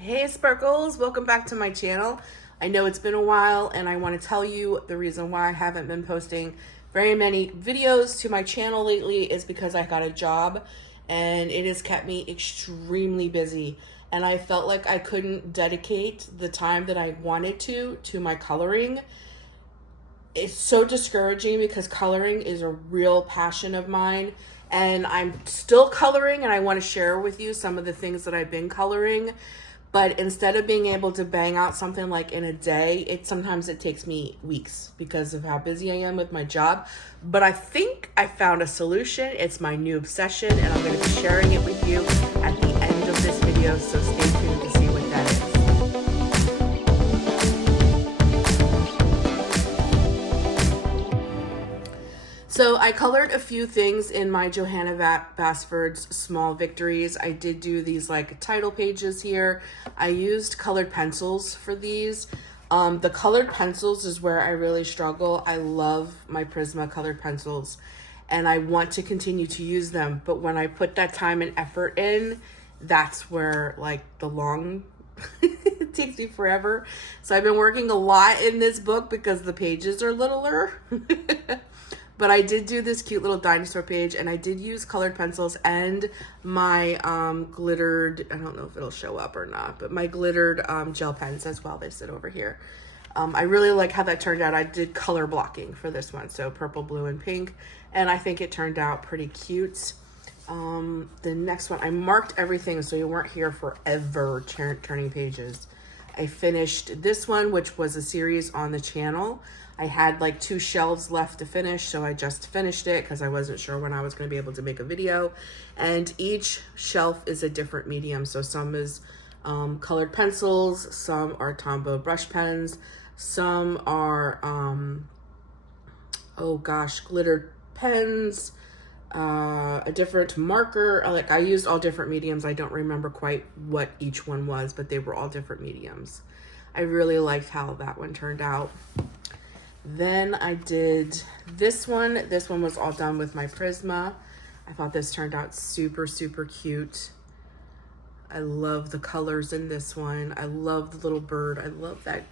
Hey Sparkles, welcome back to my channel. I know it's been a while and I want to tell you the reason why I haven't been posting very many videos to my channel lately is because I got a job and it has kept me extremely busy, and I felt like I couldn't dedicate the time that I wanted to my coloring. It's so discouraging because coloring is a real passion of mine, and I'm still coloring and I want to share with you some of the things that I've been coloring. But instead of being able to bang out something like in a day, sometimes it takes me weeks because of how busy I am with my job. But I think I found a solution. It's my new obsession, and I'm going to be sharing it with you at the end of this video, so stay tuned to see what that is. So I colored a few things in my Johanna Basford's Small Victories. I did do these like title pages here. I used colored pencils for these. The colored pencils is where I really struggle. I love my Prisma colored pencils and I want to continue to use them. But when I put that time and effort in, that's where like the long it takes me forever. So I've been working a lot in this book because the pages are littler. But I did do this cute little dinosaur page, and I did use colored pencils and my glittered, I don't know if it'll show up or not, but my glittered gel pens as well. They sit over here. I really like how that turned out. I did color blocking for this one, so purple, blue, and pink, and I think it turned out pretty cute. The next one, I marked everything so you weren't here forever turning pages. I finished this one, which was a series on the channel. I had like 2 shelves left to finish, so I just finished it because I wasn't sure when I was going to be able to make a video. And each shelf is a different medium. So some is colored pencils, some are Tombow brush pens, some are, glittered pens, a different marker. Like I used all different mediums. I don't remember quite what each one was, but they were all different mediums. I really liked how that one turned out. Then I did this one. This one was all done with my Prisma. I thought this turned out super, super cute. I love the colors in this one. I love the little bird. I love that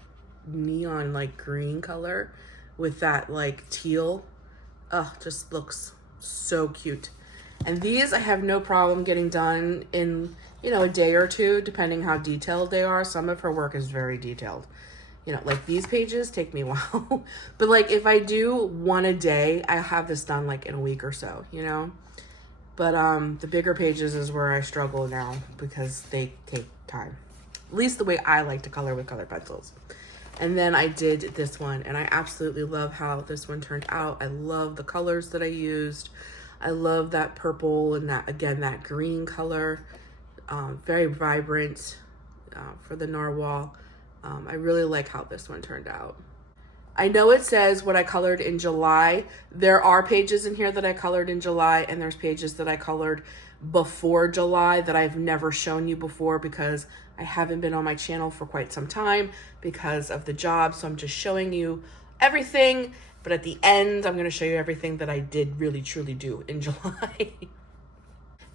neon like green color with that like teal. Just looks so cute. And these I have no problem getting done in, a day or two, depending how detailed they are. Some of her work is very detailed. Like these pages take me a while, but like if I do one a day, I have this done like in a week or so, but the bigger pages is where I struggle now because they take time, at least the way I like to color with colored pencils. And then I did this one, and I absolutely love how this one turned out. I love the colors that I used. I love that purple and that green color, very vibrant for the narwhal. I really like how this one turned out. I know it says what I colored in July. There are pages in here that I colored in July, and there's pages that I colored before July that I've never shown you before because I haven't been on my channel for quite some time because of the job. So I'm just showing you everything, but at the end, I'm going to show you everything that I did really truly do in July.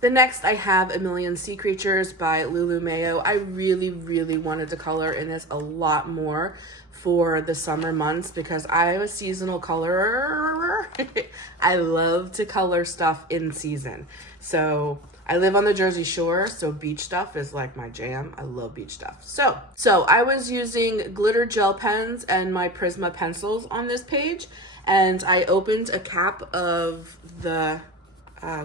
The next I have A Million Sea Creatures by Lulu Mayo. I really, really wanted to color in this a lot more for the summer months because I am a seasonal colorer. I love to color stuff in season. So I live on the Jersey Shore, so beach stuff is like my jam. I love beach stuff. So I was using glitter gel pens and my Prisma pencils on this page, and I opened a cap of the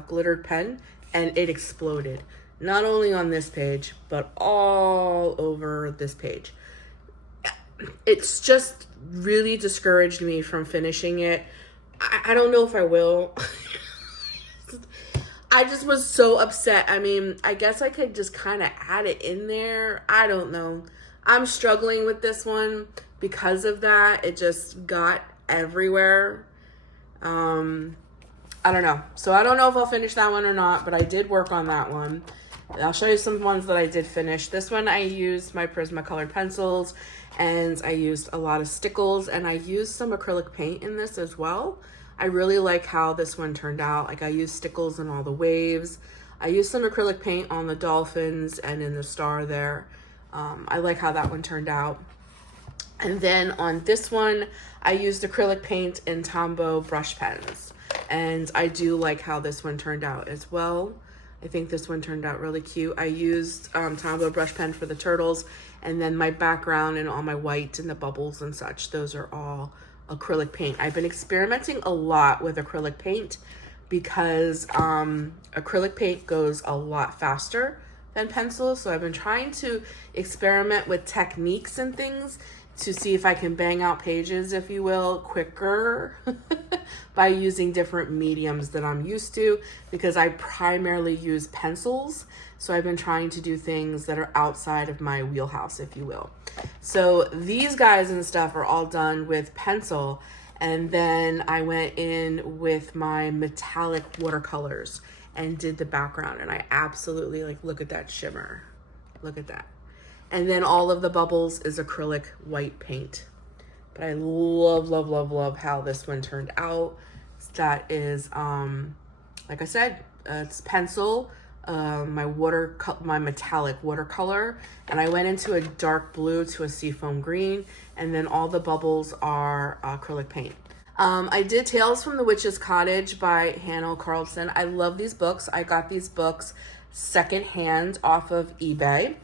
glittered pen, and it exploded, not only on this page, but all over this page. It's just really discouraged me from finishing it. I don't know if I will. I just was so upset. I mean, I guess I could just kind of add it in there. I don't know. I'm struggling with this one because of that. It just got everywhere. I don't know. So I don't know if I'll finish that one or not, but I did work on that one. I'll show you some ones that I did finish. This one I used my Prisma colored pencils, and I used a lot of stickles, and I used some acrylic paint in this as well. I really like how this one turned out. Like I used stickles in all the waves. I used some acrylic paint on the dolphins and in the star there. I like how that one turned out. And then on this one, I used acrylic paint and Tombow brush pens. And I do like how this one turned out as well. I think this one turned out really cute. I used Tombow brush pen for the turtles, and then my background and all my white and the bubbles and such, those are all acrylic paint. I've been experimenting a lot with acrylic paint because acrylic paint goes a lot faster than pencil. So I've been trying to experiment with techniques and things to see if I can bang out pages, if you will, quicker by using different mediums that I'm used to, because I primarily use pencils. So I've been trying to do things that are outside of my wheelhouse, if you will. So these guys and stuff are all done with pencil. And then I went in with my metallic watercolors and did the background. And I absolutely look at that shimmer. Look at that. And then all of the bubbles is acrylic white paint. But I love, love, love, love how this one turned out. That is, like I said, it's pencil, my metallic watercolor, and I went into a dark blue to a seafoam green, and then all the bubbles are acrylic paint. I did Tales from the Witch's Cottage by Hannah Carlson. I love these books. I got these books secondhand off of eBay.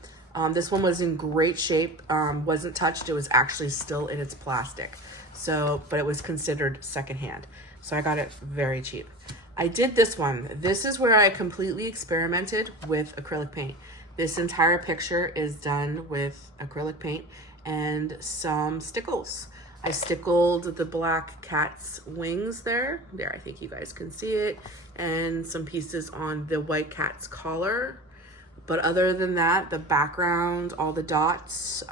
This one was in great shape, wasn't touched. It was actually still in its plastic. So, but it was considered secondhand. So I got it very cheap. I did this one. This is where I completely experimented with acrylic paint. This entire picture is done with acrylic paint and some stickles. I stickled the black cat's wings there. There, I think you guys can see it. And some pieces on the white cat's collar. But other than that, the background, all the dots,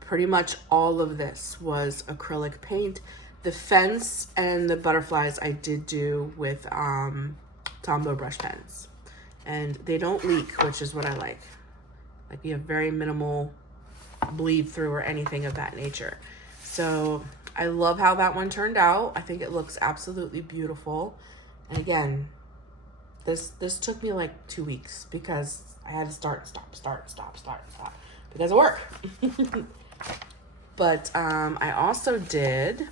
pretty much all of this was acrylic paint. The fence and the butterflies I did do with Tombow brush pens. And they don't leak, which is what I like. Like, you have very minimal bleed through or anything of that nature. So I love how that one turned out. I think it looks absolutely beautiful. And again, this took me like 2 weeks because I had to start because of work. But I also did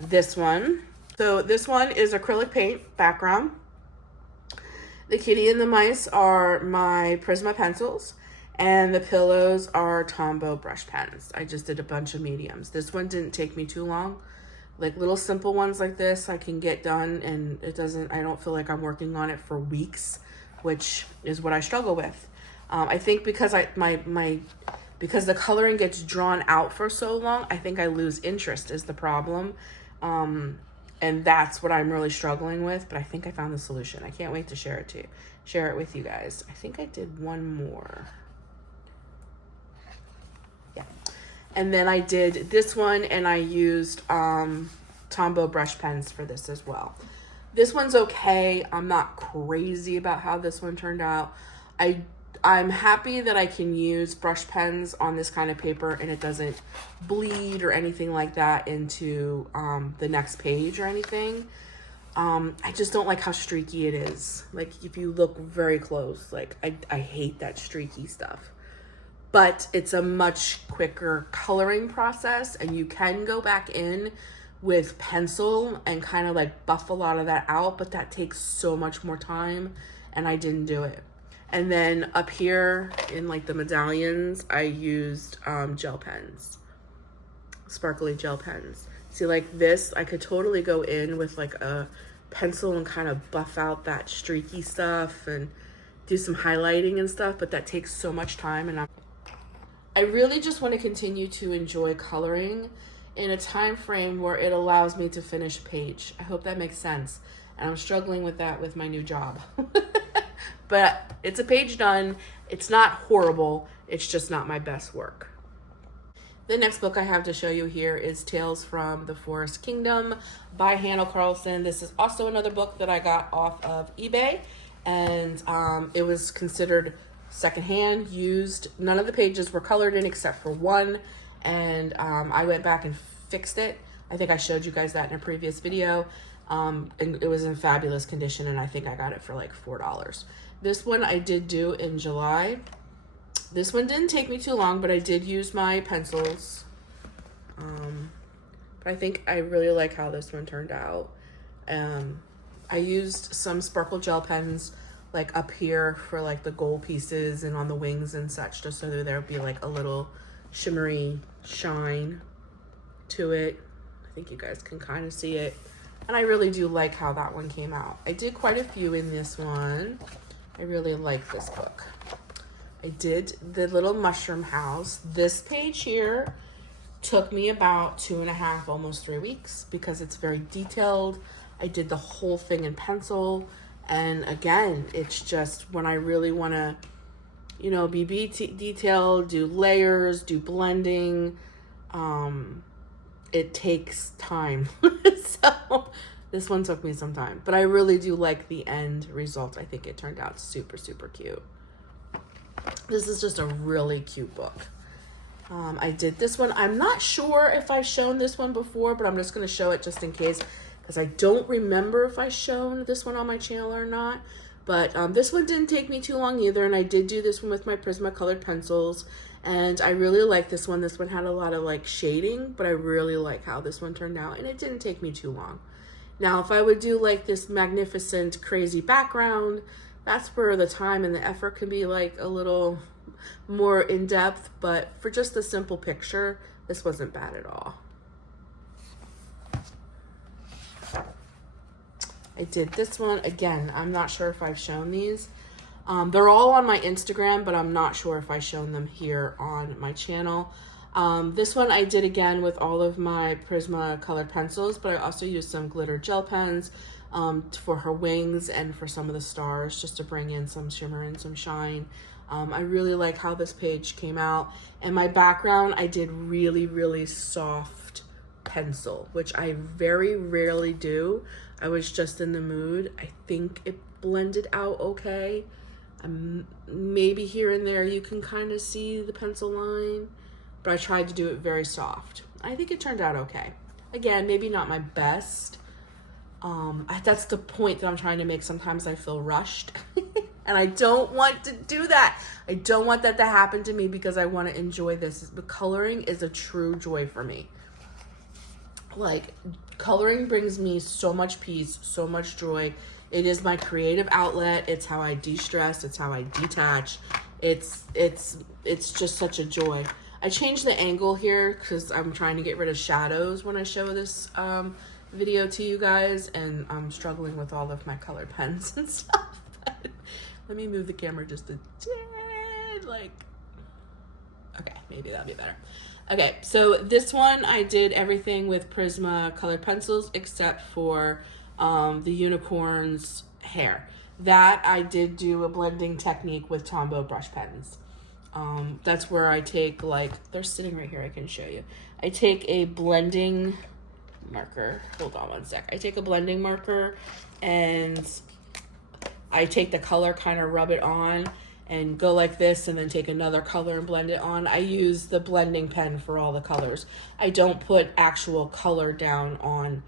this one. So this one is acrylic paint background. The kitty and the mice are my Prisma pencils, and the pillows are Tombow brush pens. I just did a bunch of mediums. This one didn't take me too long. Like, little simple ones like this I can get done, and I don't feel like I'm working on it for weeks, which is what I struggle with. I think because because the coloring gets drawn out for so long, I think I lose interest is the problem. And that's what I'm really struggling with, but I think I found the solution. I can't wait to share it with you guys. I think I did one more. Yeah. And then I did this one, and I used Tombow brush pens for this as well. This one's okay. I'm not crazy about how this one turned out. I'm happy that I can use brush pens on this kind of paper and it doesn't bleed or anything like that into the next page or anything. I just don't like how streaky it is. Like, if you look very close, like, I hate that streaky stuff. But it's a much quicker coloring process, and you can go back in with pencil and kind of like buff a lot of that out, but that takes so much more time, and I didn't do it. And then up here in like the medallions, I used gel pens, sparkly gel pens. See, like this, I could totally go in with like a pencil and kind of buff out that streaky stuff and do some highlighting and stuff, but that takes so much time, and I really just want to continue to enjoy coloring in a time frame where it allows me to finish a page. I hope that makes sense. And I'm struggling with that with my new job. But it's a page done. It's not horrible. It's just not my best work. The next book I have to show you here is Tales from the Forest Kingdom by Hannah Carlson. This is also another book that I got off of eBay, and it was considered secondhand, used. None of the pages were colored in except for one, and I went back and fixed it. I think I showed you guys that in a previous video, and it was in fabulous condition, and I think I got it for like $4. This one I did do in July, This one didn't take me too long, but I did use my pencils. But I think I really like how this one turned out. I used some sparkle gel pens like up here for like the gold pieces and on the wings and such, just so that there would be like a little shimmery shine to it. I think you guys can kind of see it. And I really do like how that one came out. I did quite a few in this one. I really like this book. I did the little mushroom house. This page here took me about 2.5, almost 3 weeks, because it's very detailed. I did the whole thing in pencil. And again, it's just when I really want to, you know, be detailed, do layers, do blending, it takes time. So this one took me some time, but I really do like the end result. I think it turned out super, super cute. This is just a really cute book. I did this one. I'm not sure if I've shown this one before, but I'm just going to show it just in case, because I don't remember if I shown this one on my channel or not. But this one didn't take me too long either, and I did do this one with my Prismacolor pencils, and I really like this one. This one had a lot of like shading, but I really like how this one turned out, and it didn't take me too long. Now, if I would do like this magnificent, crazy background, that's where the time and the effort can be like a little more in-depth, but for just a simple picture, this wasn't bad at all. I did this one. Again, I'm not sure if I've shown these. They're all on my Instagram, but I'm not sure if I've shown them here on my channel. This one I did again with all of my Prismacolor pencils, but I also used some glitter gel pens for her wings and for some of the stars, just to bring in some shimmer and some shine. I really like how this page came out. And my background, I did really, really soft pencil, which I very rarely do. I was just in the mood. I think it blended out okay. Maybe here and there you can kind of see the pencil line, but I tried to do it very soft. I think it turned out okay. Again, maybe not my best. That's the point that I'm trying to make. Sometimes I feel rushed and I don't want to do that. I don't want that to happen to me, because I want to enjoy this. But coloring is a true joy for me. Like, coloring brings me so much peace, so much joy. It is my creative outlet. It's how I de-stress. It's how I detach. It's just such a joy. I changed the angle here because I'm trying to get rid of shadows when I show this video to you guys, and I'm struggling with all of my colored pens and stuff. Let me move the camera just a tad, like, okay, maybe that'll be better. Okay, so this one I did everything with Prismacolor pencils except for the unicorn's hair. That I did do a blending technique with Tombow brush pens. That's where I take, like, they're sitting right here, I can show you. I take a blending marker, hold on one sec. I take a blending marker and I take the color, kind of rub it on, and go like this, and then take another color and blend it on. I use the blending pen for all the colors. I don't put actual color down on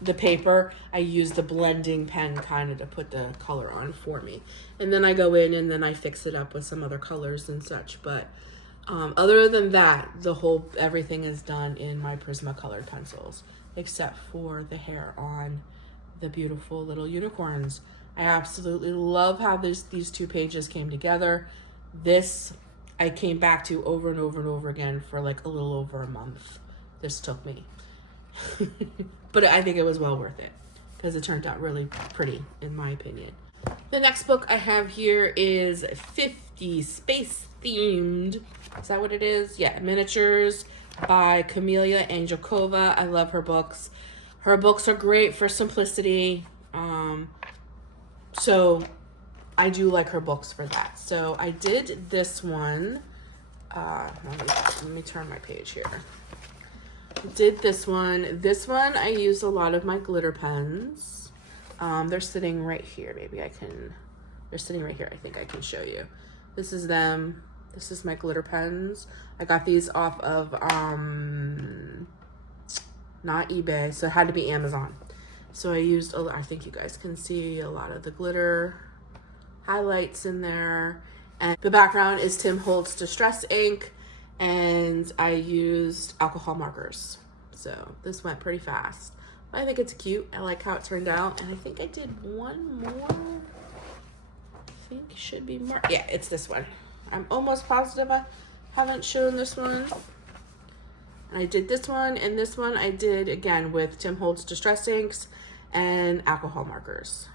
the paper. I use the blending pen kind of to put the color on for me. And then I go in and then I fix it up with some other colors and such. But other than that, everything is done in my Prismacolor pencils, except for the hair on the beautiful little unicorns. I absolutely love how these two pages came together. This I came back to over and over and over again for like a little over a month. This took me. But I think it was well worth it because it turned out really pretty, in my opinion. The next book I have here is 50 Space Themed. Is that what it is? Yeah, Miniatures by Camelia Angelkova. I love her books. Her books are great for simplicity. So I do like her books for that. So I did this one. Let me turn my page here. Did this one. This one I used a lot of my glitter pens. They're sitting right here. They're sitting right here. I think I can show you. This is them. This is my glitter pens. I got these off of, not eBay, so it had to be Amazon. So I used, I think you guys can see a lot of the glitter highlights in there. And the background is Tim Holtz Distress ink, and I used alcohol markers. So this went pretty fast. I think it's cute. I like how it turned out. And I think I did one more. I think it should be more. Yeah, it's this one. I'm almost positive I haven't shown this one. And I did this one, and this one I did again with Tim Holtz Distress inks and alcohol markers.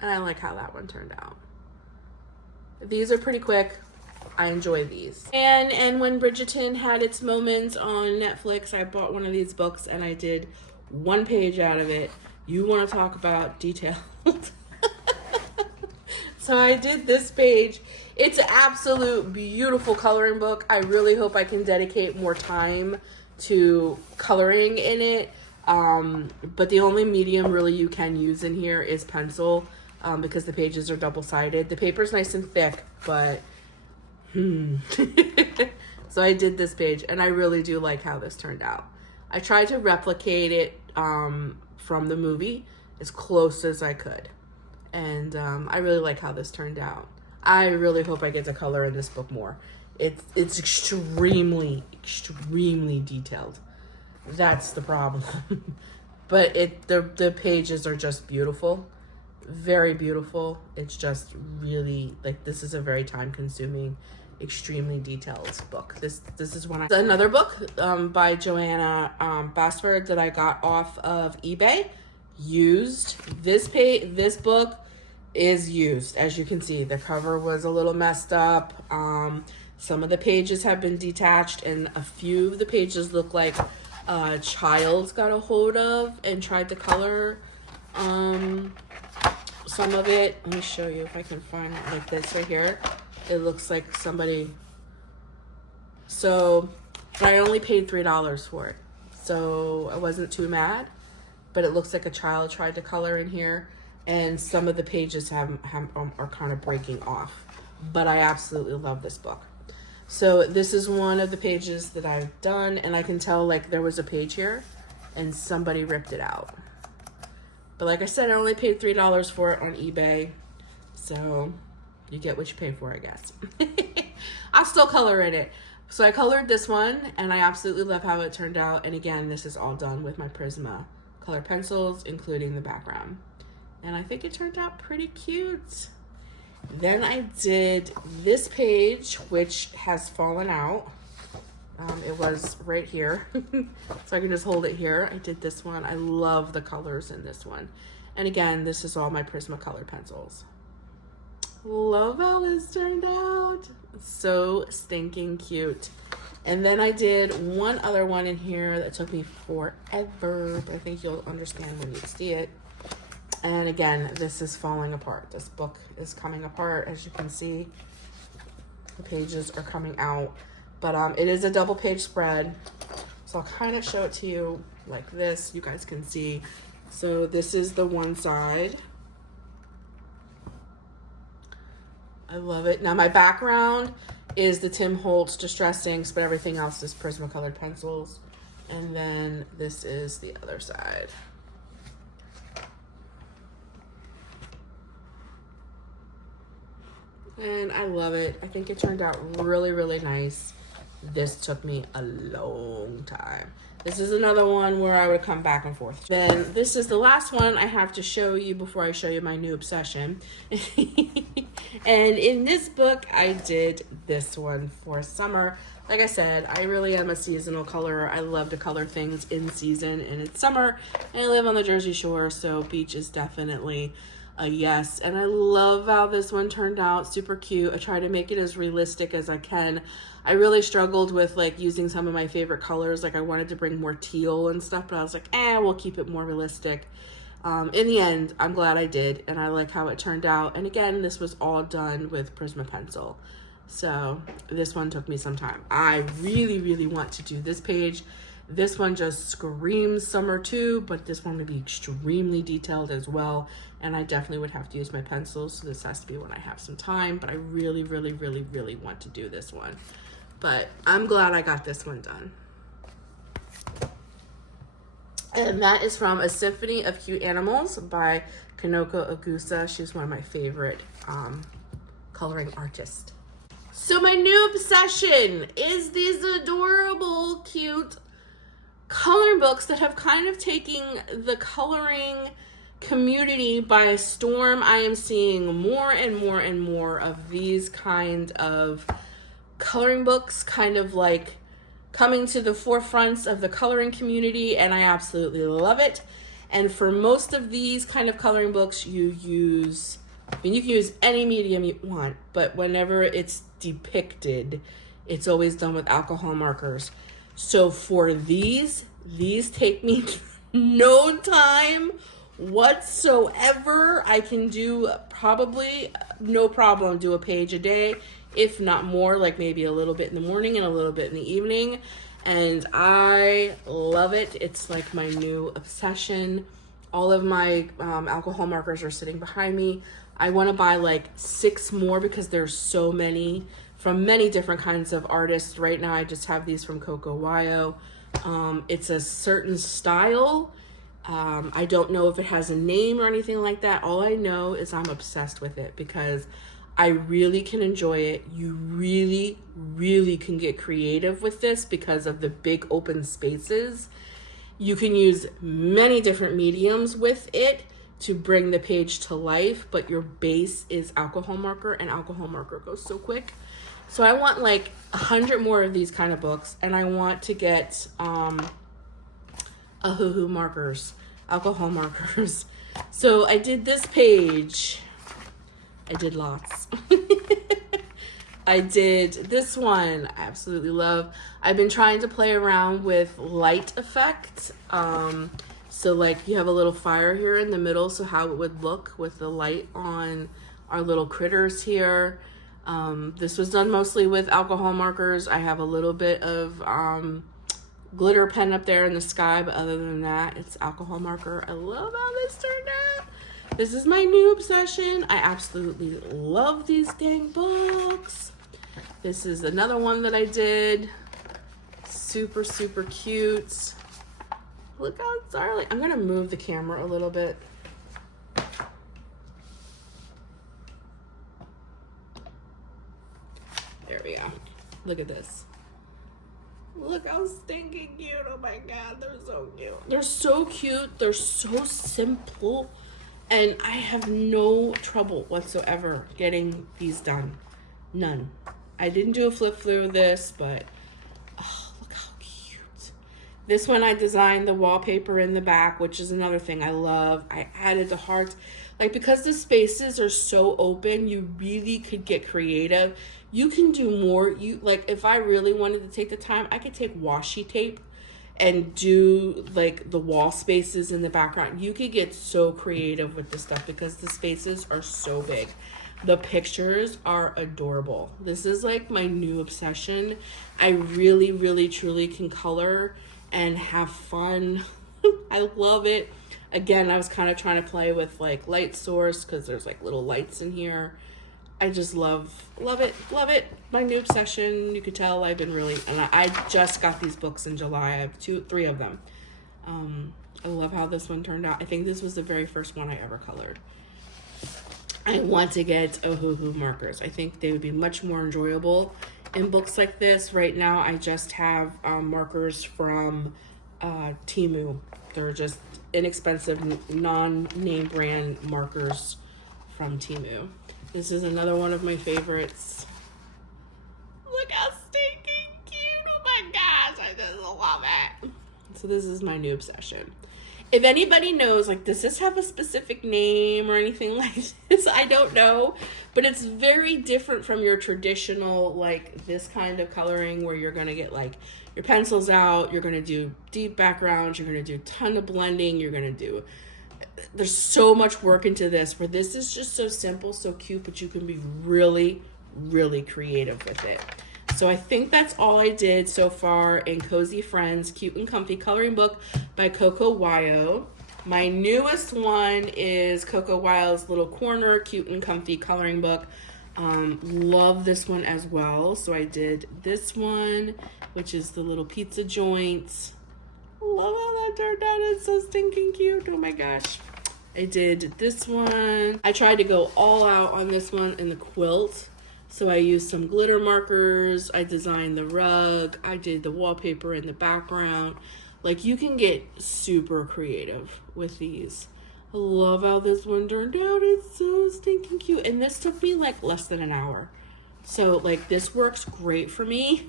And I like how that one turned out. These are pretty quick. I enjoy these. And when Bridgerton had its moments on Netflix, I bought one of these books and I did one page out of it. You want to talk about detailed. So I did this page. It's an absolute beautiful coloring book. I really hope I can dedicate more time to coloring in it. But the only medium really you can use in here is pencil, because the pages are double-sided. The paper's nice and thick, but so I did this page, and I really do like how this turned out. I tried to replicate it from the movie as close as I could, and I really like how this turned out. I really hope I get to color in this book more. It's extremely detailed. That's the problem. But the pages are just beautiful. Very beautiful. It's just really, like, this is a very time consuming, extremely detailed book. This is another book by Johanna Basford that I got off of eBay. Used. This book is used. As you can see, the cover was a little messed up. Some of the pages have been detached, and a few of the pages look like a child got a hold of and tried to color some of it. Let me show you if I can find it, like this right here. It looks like somebody. So I only paid $3 for it, so I wasn't too mad. But it looks like a child tried to color in here, and some of the pages are kind of breaking off. But I absolutely love this book. So this is one of the pages that I've done, and I can tell, like, there was a page here and somebody ripped it out. But like I said, I only paid $3 for it on eBay, so you get what you pay for, I guess. I'll still color in it. So I colored this one, and I absolutely love how it turned out. And again, this is all done with my Prisma color pencils, including the background. And I think it turned out pretty cute. Then I did this page, which has fallen out. It was right here, so I can just hold it here. I did this one. I love the colors in this one. And again, this is all my Prisma color pencils. Love how this turned out. So stinking cute. And then I did one other one in here that took me forever, but I think you'll understand when you see it. And again, this is falling apart. This book is coming apart, as you can see. The pages are coming out. But it is a double page spread. So I'll kind of show it to you like this. You guys can see. So this is the one side. I love it. Now my background is the Tim Holtz Distress inks, but everything else is Prisma colored pencils. And then this is the other side. And I love it. I think it turned out really, really nice. This took me a long time. This is another one where I would come back and forth. Then this is the last one I have to show you before I show you my new obsession. And in this book, I did this one for summer. Like I said, I really am a seasonal colorer. I love to color things in season, and it's summer, and I live on the Jersey Shore, so beach is definitely a yes. And I love how this one turned out. Super cute. I try to make it as realistic as I can. I really struggled with, like, using some of my favorite colors. Like, I wanted to bring more teal and stuff, but I was like, we'll keep it more realistic. In the end, I'm glad I did, and I like how it turned out. And again, this was all done with Prisma pencil. So this one took me some time. I really, really want to do this page. This one just screams summer too, but this one would be extremely detailed as well. And I definitely would have to use my pencils, so this has to be when I have some time. But I really, really, really, really want to do this one. But I'm glad I got this one done. And that is from A Symphony of Cute Animals by Kanoko Agusa. She's one of my favorite coloring artists. So my new obsession is these adorable, cute coloring books that have kind of taken the coloring community by storm. I am seeing more and more and more of these kind of coloring books kind of like coming to the forefronts of the coloring community, and I absolutely love it. And for most of these kind of coloring books, you can use any medium you want, but whenever it's depicted, it's always done with alcohol markers. So for these take me no time whatsoever. I can do probably no problem do a page a day, if not more, like maybe a little bit in the morning and a little bit in the evening. And I love it. It's like my new obsession. All of my alcohol markers are sitting behind me. I want to buy like 6 more because there's so many from many different kinds of artists. Right now I just have these from kawaii. It's a certain style. I don't know if it has a name or anything like that. All I know is I'm obsessed with it because I really can enjoy it. You really, really can get creative with this because of the big open spaces. You can use many different mediums with it to bring the page to life, but your base is alcohol marker, and alcohol marker goes so quick. So I want like 100 more of these kind of books, and I want to get markers, alcohol markers. So I did this page. I did lots. I did this one. I absolutely love. I've been trying to play around with light effect. So like you have a little fire here in the middle, so how it would look with the light on our little critters here. This was done mostly with alcohol markers. I have a little bit of glitter pen up there in the sky, but other than that, it's alcohol marker. I love how this turned out. This is my new obsession. I absolutely love these dang books. This is another one that I did. Super, super cute. Look how darling. I'm gonna move the camera a little bit. There we go. Look at this. Look how stinking cute. Oh my God, they're so cute. They're so cute. They're so simple. And I have no trouble whatsoever getting these done. None. I didn't do a flip through this, but oh, look how cute. This one I designed the wallpaper in the back, which is another thing I love. I added the hearts. Like, because the spaces are so open, you really could get creative. You can do more. Like, if I really wanted to take the time, I could take washi tape and do like the wall spaces in the background. You could get so creative with this stuff because the spaces are so big. The pictures are adorable. This is like my new obsession. I really, really, truly can color and have fun. I love it. Again, I was kind of trying to play with like light source because there's like little lights in here. I just love it. My new obsession. You could tell I've been really, and I just got these books in July. I have 3 of them. I love how this one turned out. I think this was the very first one I ever colored. I want to get markers. I think they would be much more enjoyable in books like this. Right now, I just have markers from Temu. They're just inexpensive, non-name brand markers from Temu. This is another one of my favorites. Look how stinking cute. Oh my gosh, I just love it. So this is my new obsession. If anybody knows, like, does this have a specific name or anything like this? I don't know, but it's very different from your traditional, like, this kind of coloring where you're gonna get like your pencils out, you're gonna do deep backgrounds, you're gonna do a ton of blending, there's so much work into this, where this is just so simple, so cute, but you can be really, really creative with it. So I think that's all I did so far in Cozy Friends Cute and Comfy Coloring Book by kawaii. My newest one is kawaii Little Corner Cute and Comfy Coloring Book. Love this one as well. So I did this one, which is the little pizza joints. Love how that turned out. It's so stinking cute. Oh my gosh. I did this one. I tried to go all out on this one in the quilt. So I used some glitter markers, I designed the rug, I did the wallpaper in the background. Like, you can get super creative with these. I love how this one turned out. It's so stinking cute. And this took me like less than an hour. So like, this works great for me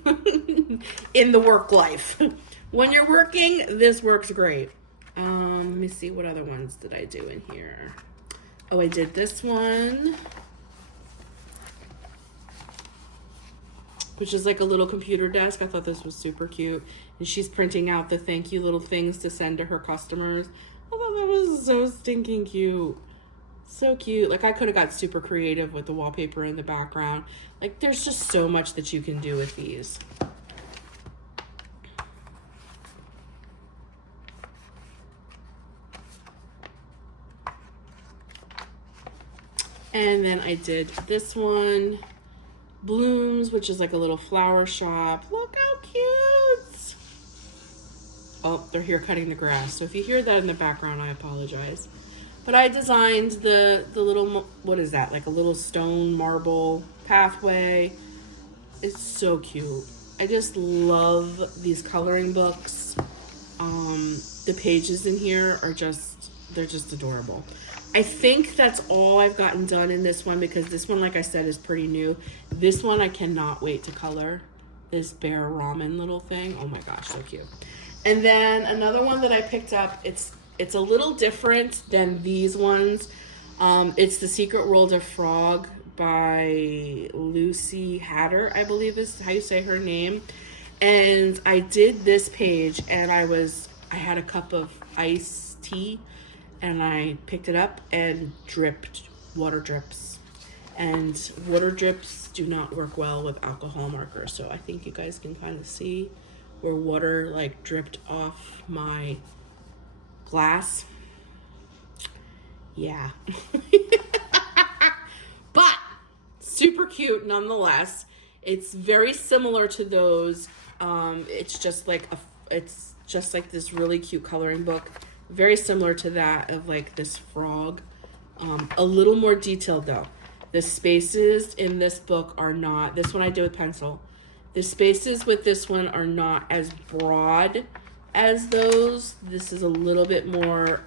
in the work life. When you're working, this works great. Let me see, what other ones did I do in here? Oh, I did this one, which is like a little computer desk. I thought this was super cute. And she's printing out the thank you little things to send to her customers. I thought that was so stinking cute. So cute. Like, I could have got super creative with the wallpaper in the background. Like, there's just so much that you can do with these. And then I did this one, Blooms, which is like a little flower shop. Look how cute. Oh, they're here cutting the grass. So if you hear that in the background, I apologize. But I designed the little, what is that? Like a little stone marble pathway. It's so cute. I just love these coloring books. The pages in here are they're just adorable. I think that's all I've gotten done in this one, because this one, like I said, is pretty new. This one I cannot wait to color. This bear ramen little thing. Oh my gosh, so cute. And then another one that I picked up, it's a little different than these ones. It's The Secret World of Frog by Lucy Hatter, I believe is how you say her name. And I did this page, and I had a cup of iced tea, and I picked it up and dripped water drips. And water drips do not work well with alcohol markers. So I think you guys can kind of see where water like dripped off my glass. Yeah. But super cute nonetheless. It's very similar to those. It's just like this really cute coloring book. Very similar to that of like this frog. A little more detailed though. The spaces in this book are not, this one I did with pencil. The spaces with this one are not as broad as those. This is a little bit more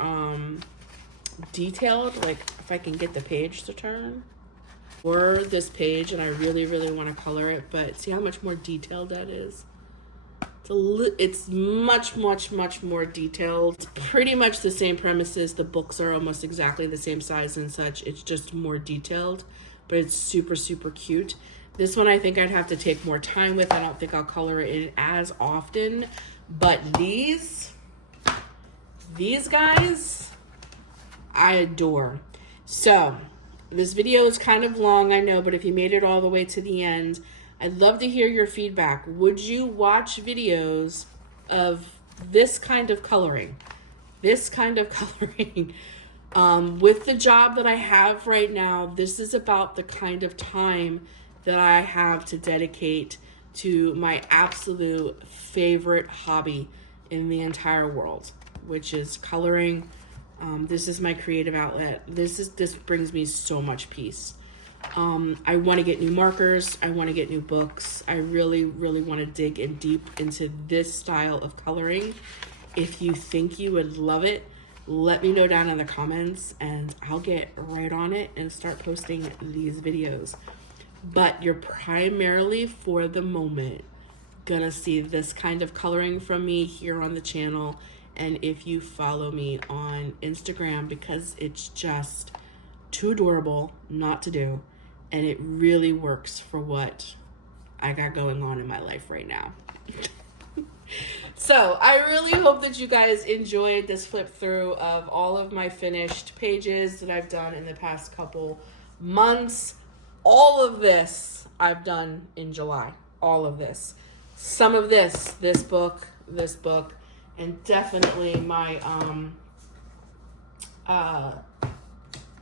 detailed. Like, if I can get the page to turn. Or this page, and I really, really want to color it, but see how much more detailed that is? It's much, much, much more detailed. It's pretty much the same premises. The books are almost exactly the same size and such. It's just more detailed, but it's super, super cute. This one I think I'd have to take more time with. I don't think I'll color it in as often, but these guys, I adore. So this video is kind of long, I know, but if you made it all the way to the end, I'd love to hear your feedback. Would you watch videos of this kind of coloring? This kind of coloring. With the job that I have right now, this is about the kind of time that I have to dedicate to my absolute favorite hobby in the entire world, which is coloring. This is my creative outlet. This brings me so much peace. I want to get new markers. I want to get new books. I really, really want to dig in deep into this style of coloring. If you think you would love it, let me know down in the comments and I'll get right on it and start posting these videos. But you're primarily, for the moment, gonna see this kind of coloring from me here on the channel. And if you follow me on Instagram, because it's just too adorable not to do. And it really works for what I got going on in my life right now. So I really hope that you guys enjoyed this flip through of all of my finished pages that I've done in the past couple months. All of this I've done in July. All of this. Some of this book, and definitely my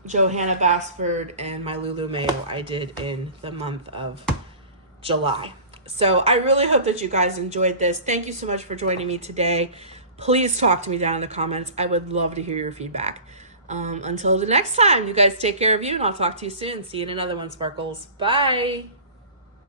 Johanna Basford and my Lulu Mayo I did in the month of July. So I really hope that you guys enjoyed this. Thank you so much for joining me today. Please talk to me down in the comments. I would love to hear your feedback. Until the next time, you guys take care of you, and I'll talk to you soon. See you in another one, Sparkles. Bye.